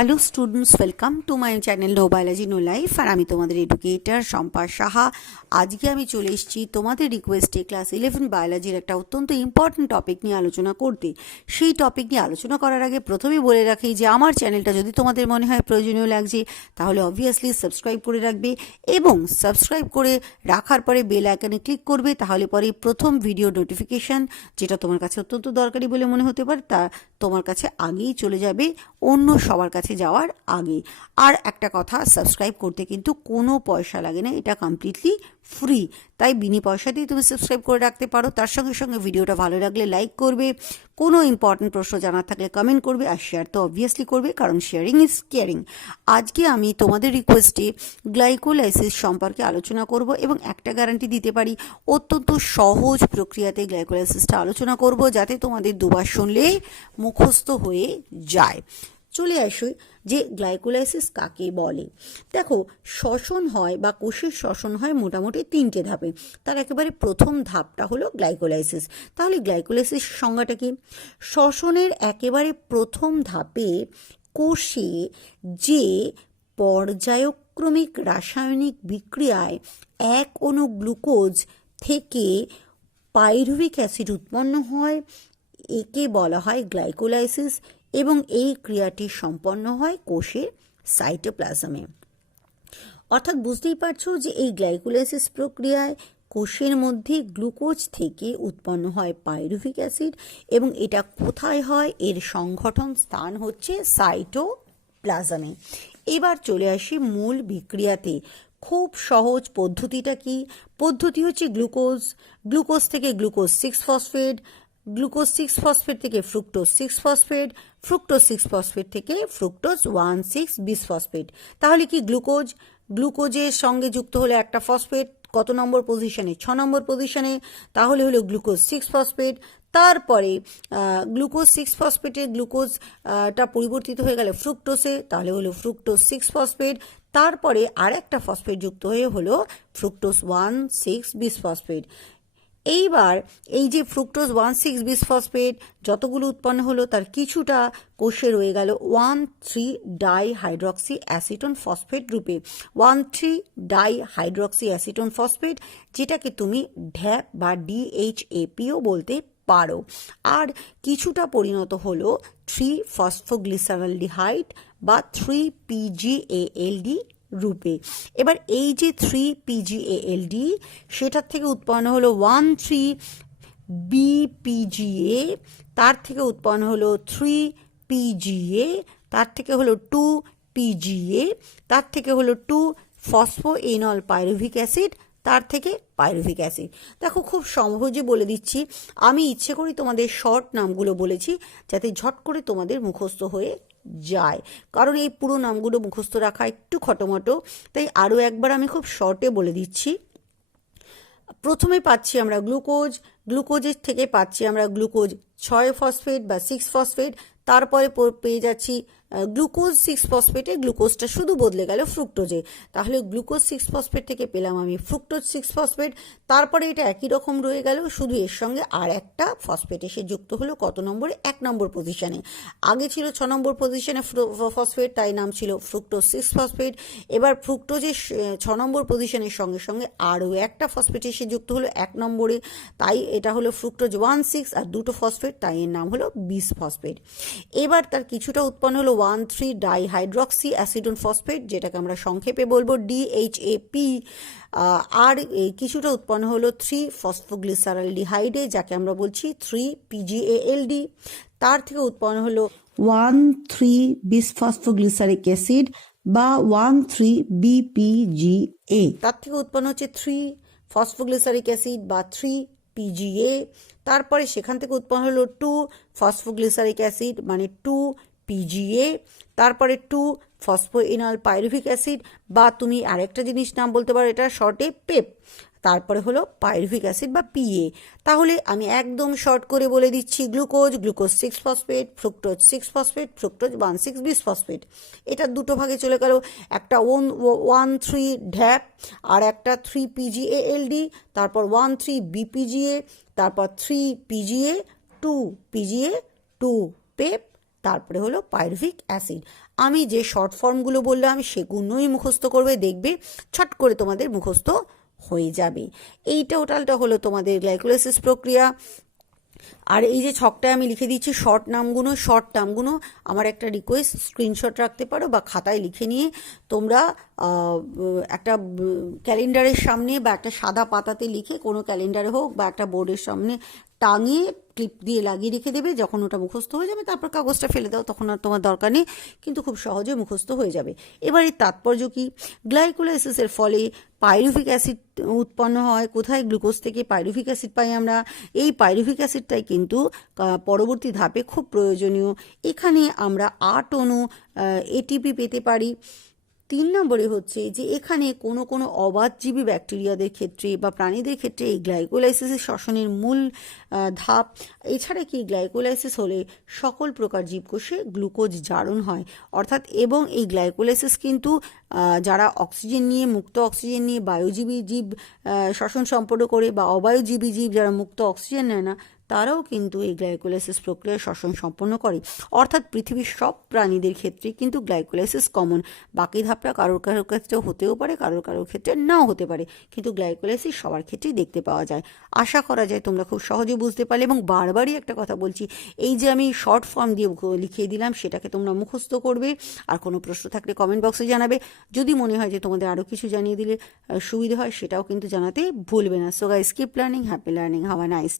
Hello students, welcome to my channel no biology no life. আর আমি তোমাদের educator Shampa Saha. আজকে আমি চলে এসেছি তোমাদের রিকোয়েস্টে ক্লাস 11 বায়োলজির একটা অত্যন্ত ইম্পর্টেন্ট টপিক নিয়ে আলোচনা করতে। সেই টপিক নিয়ে আলোচনা করার আগে প্রথমেই বলে রাখি যে আমার চ্যানেলটা যদি তোমাদের মনে হয় প্রয়োজনীয় লাগছে তাহলে অবভিয়াসলি সাবস্ক্রাইব করে রাখবে, এবং সাবস্ক্রাইব করে রাখার পরে বেল আইকনে ক্লিক করবে। তাহলে পরে প্রথম ভিডিও নোটিফিকেশান, যেটা তোমার কাছে অত্যন্ত দরকারি বলে মনে হতে পারে, তা তোমার কাছে আগেই চলে যাবে, অন্য সবার কাছে যাওয়ার আগে। আর একটা কথা, সাবস্ক্রাইব করতে কিন্তু কোনো পয়সা লাগে না, এটা কমপ্লিটলি ফ্রি। তাই বিনি পয়সাতেই তুমি সাবস্ক্রাইব করে রাখতে পারো। তার সঙ্গে সঙ্গে ভিডিওটা ভালো লাগলে লাইক করবে, কোনো ইম্পর্টেন্ট প্রশ্ন জানার থাকলে কমেন্ট করবে, আর শেয়ার তো অবভিয়াসলি করবে, কারণ শেয়ারিং ইজ কেয়ারিং। আজকে আমি তোমাদের রিকোয়েস্টে গ্লাইকোলাইসিস সম্পর্কে আলোচনা করব, এবং একটা গ্যারান্টি দিতে পারি, অত্যন্ত সহজ প্রক্রিয়াতে গ্লাইকোলাইসিসটা আলোচনা করব, যাতে তোমাদের দুবার শুনলে মুখস্থ হয়ে যায়। চলে আসি যে গ্লাইকোলাইসিস কাকে বলে। দেখো, শ্বসন হয় বা কোষের শ্বসন হয় মোটামুটি 3টে ধাপে। তার একেবারে প্রথম ধাপটা হলো গ্লাইকোলাইসিস। তাহলে গ্লাইকোলাইসিস সংজ্ঞাটা কি? শ্বসনের একেবারে প্রথম ধাপে কোষে যে পর্যায়ক্রমিক রাসায়নিক বিক্রিয়ায় এক অণু গ্লুকোজ থেকে পাইরুভিক অ্যাসিড উৎপন্ন হয়, একে বলা হয় গ্লাইকোলাইসিস, এবং এই ক্রিয়াটি সম্পন্ন হয় কোষের সাইটোপ্লাজমে। অর্থাৎ বুঝতেই পারছো যে এই গ্লাইকোলাইসিস প্রক্রিয়ায় কোষের মধ্যে গ্লুকোজ থেকে উৎপন্ন হয় পাইরুভিক অ্যাসিড, এবং এটা কোথায় হয়? এর সংগঠন স্থান হচ্ছে সাইটোপ্লাজমে। এবার চলে আসি মূল বিক্রিয়াতে। খুব সহজ পদ্ধতিটা কি? পদ্ধতি হচ্ছে গ্লুকোজ থেকে গ্লুকোজ 6-ফসফেট, গ্লুকোজ 6-ফসফেট থেকে ফ্রুক্টোজ 6-ফসফেট, ফ্রুক্টোজ 6-ফসফেট থেকে ফ্রুক্টোজ 1,6-বিসফসফেট। তাহলে কি গ্লুকোজের সঙ্গে যুক্ত হলে একটা ফসফেট কত নম্বর পজিশনে? 6 নম্বর পজিশনে। তাহলে হলো গ্লুকোজ 6-ফসফেট। তারপরে গ্লুকোজ 6-ফসফেটের গ্লুকোজটা পরিবর্তিত হয়ে গেলে ফ্রুক্টোসে, তাহলে হলো ফ্রুক্টোজ 6-ফসফেট। তারপরে আর একটা ফসফেট যুক্ত হয়ে হলো ফ্রুক্টোজ 1,6-বিসফসফেট। এইবার এই যে ফ্রুক্টোজ 1,6-বিসফসফেট যতগুলো উৎপন্ন হলো, তার কিছুটা কোষে রয়ে গেল 1,3-ডাইহাইড্রক্সি অ্যাসিটোন ফসফেট রূপে। 1,3-ডাইহাইড্রক্সি অ্যাসিটোন ফসফেট, যেটাকে তুমি ড্যাপ বা DHAPও বলতে পারো। আর কিছুটা পরিণত হলো 3-ফসফোগ্লিসারলডিহাইড বা 3-PGALD রূপে। এবার এই যে 3-PGALD, সেটার থেকে উৎপন্ন হলো 1,3-BPGA, তার থেকে উৎপন্ন হলো 3-PGA, তার থেকে হলো 2-PGA, তার থেকে হলো 2-ফসফোএনল পাইরুভিক অ্যাসিড, তার থেকে পাইরুভিক অ্যাসিড। দেখো, খুব সহজে বলে দিচ্ছি। আমি ইচ্ছে করি তোমাদের শর্ট নামগুলো বলেছি, যাতে ঝট করে তোমাদের মুখস্থ হয়ে যায়, কারণ এই পুরো নামগুলো মুখস্থ রাখা একটু খটোমটো। তাই আরও একবার আমি খুব শর্টে বলে দিচ্ছি। প্রথমে পাচ্ছি আমরা গ্লুকোজের থেকে পাচ্ছি আমরা গ্লুকোজ 6-ফসফেট বা 6-ফসফেট। তারপরে পেয়ে যাচ্ছি গ্লুকোজ 6-ফসফেটে গ্লুকোজটা শুধু বদলে গেল ফ্রুক্টোজে। তাহলে গ্লুকোজ 6-ফসফেট থেকে পেলাম আমি ফ্রুক্টোজ 6-ফসফেট। তারপরে এটা একই রকম রয়ে গেল, শুধু এর সঙ্গে আর একটা ফসফেট এসে যুক্ত হলো কত নম্বরে? 1 নম্বর পজিশনে। আগে ছিল 6 নম্বর পজিশনে ফসফেট, তাই নাম ছিল ফ্রুক্টোজ 6-ফসফেট। এবার ফ্রুক্টোজের 6 নম্বর পজিশনের সঙ্গে সঙ্গে আরও একটা ফসফেট এসে যুক্ত হলো 1 নম্বরে, তাই এটা হলো ফ্রুক্টোজ 1,6, আর দুটো ফসফেট, তাই এর নাম হলো বিসফসফেট। এবার তার কিছুটা উৎপন্ন হলো 1,3-ডাইহাইড্রক্সি অ্যাসিডোন ফসফেট, যেটাকে আমরা সংক্ষেপে বলবো DHAP। আর কিছুটা উৎপন্ন হলো 3-ফসফোগ্লিসারলডিহাইডে, যাকে আমরা বলছি 3-PGALD। তার থেকে উৎপন্ন হলো 1,3-বিসফসফোগ্লিসারিক অ্যাসিড বা 1,3-BPGA। তার থেকে উৎপন্ন হচ্ছে 3-ফসফোগ্লিসারিক অ্যাসিড বা 3-PGA। তারপরে সেখান থেকে উৎপন্ন হলো 2-ফসফোগ্লিসারিক অ্যাসিড মানে 2-PGA। তারপরে 2-ফসফোএনল পাইরুভিক অ্যাসিড, বা তুমি আরেকটা জিনিস নাম বলতে পারো, এটা শর্টে পেপ। তারপরে হলো পাইরুভিক অ্যাসিড বা PA। তাহলে আমি একদম শর্ট করে বলে দিচ্ছি, গ্লুকোজ 6-ফসফেট, ফ্রুক্টোজ 6-ফসফেট, ফ্রুক্টোজ 1,6-বিসফসফেট। এটা দুটো ভাগে চলে গেল, একটা 1,3-ড্যাপ আর একটা 3-PGALD, তারপর 1,3-BPGA, তারপর 3-PGA, 2-PGA, 2-পেপ, তারপরে হলো পাইরুভিক অ্যাসিড। আমি যে শর্ট ফর্মগুলো বললাম সেগুলোই মুখস্থ করবে, দেখবে ছট করে তোমাদের মুখস্থ হয়ে যাবে। এই টোটালটা হলো তোমাদের গ্লাইকোলাইসিস প্রক্রিয়া। আর এই যে ছকটায় আমি লিখে দিচ্ছি শর্ট টার্মগুলো আমার একটা রিকোয়েস্ট, স্ক্রিনশট রাখতে পারো বা খাতায় লিখে নিয়ে তোমরা একটা ক্যালেন্ডারের সামনে বা একটা সাদা পাতাতে লিখে, কোনো ক্যালেন্ডারে হোক বা একটা বোর্ডের সামনে টাঙিয়ে ক্লিপ দিয়ে লাগিয়ে রেখে দেবে। যখন ওটা মুখস্থ হয়ে যাবে তারপর কাগজটা ফেলে দাও, তখন আর তোমার দরকার নেই, কিন্তু খুব সহজে মুখস্থ হয়ে যাবে। এবার এর তাৎপর্য কি? গ্লাইকোলাইসিসের ফলে পাইরুভিক অ্যাসিড উৎপন্ন হয়। কোথায়? গ্লুকোজ থেকে পাইরুভিক অ্যাসিড পাই আমরা। এই পাইরুভিক অ্যাসিডটাই কিন্তু পরবর্তী ধাপে খুব প্রয়োজনীয়। এখানে আমরা 8 অণু এটিপি পেতে পারি। 3 নম্বরে হচ্ছে যে এখানে কোনো কোনো অবাধজীবী ব্যাকটেরিয়াদের ক্ষেত্রে বা প্রাণীদের ক্ষেত্রে এই গ্লাইকোলাইসিসের শ্বসনের মূল ধাপ। এছাড়া কি গ্লাইকোলাইসিস হলে সকল প্রকার জীবকোষে গ্লুকোজ জারণ হয়, অর্থাৎ এবং এই গ্লাইকোলাইসিস কিন্তু যারা অক্সিজেন নিয়ে, মুক্ত অক্সিজেন নিয়ে বায়ুজীবী জীব শ্বসন সম্পন্ন করে বা অবায়ুজীবী জীব যারা মুক্ত অক্সিজেন নেয় না, তারাও কিন্তু এই গ্লাইকোলাইসিস প্রক্রিয়ায় শ্বসন সম্পন্ন করে। অর্থাৎ পৃথিবীর সব প্রাণীদের ক্ষেত্রে কিন্তু গ্লাইকোলাইসিস কমন। বাকি ধাপটা কারোর কারোর ক্ষেত্রে হতেও পারে, কারোর কারোর ক্ষেত্রে নাও হতে পারে, কিন্তু গ্লাইকোলাইসিস সবার ক্ষেত্রেই দেখতে পাওয়া যায়। আশা করা যায় তোমরা খুব সহজে বুঝতে পারলে। এবং বারবারই একটা কথা বলছি, এই যে আমি শর্ট ফর্ম দিয়ে লিখিয়ে দিলাম সেটাকে তোমরা মুখস্থ করবে। আর কোনো প্রশ্ন থাকলে কমেন্ট বক্সে জানাবে। যদি মনে হয় যে তোমাদের আরও কিছু জানিয়ে দিলে সুবিধা হয়, সেটাও কিন্তু জানাতে ভুলবে না। So guys, keep learning, happy learning, have a nice